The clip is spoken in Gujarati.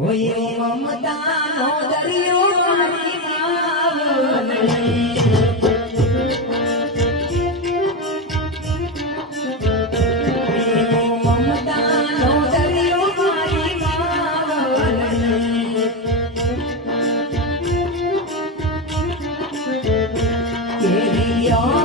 હોય મમતાનો દરિયો મારી માવને Yeah.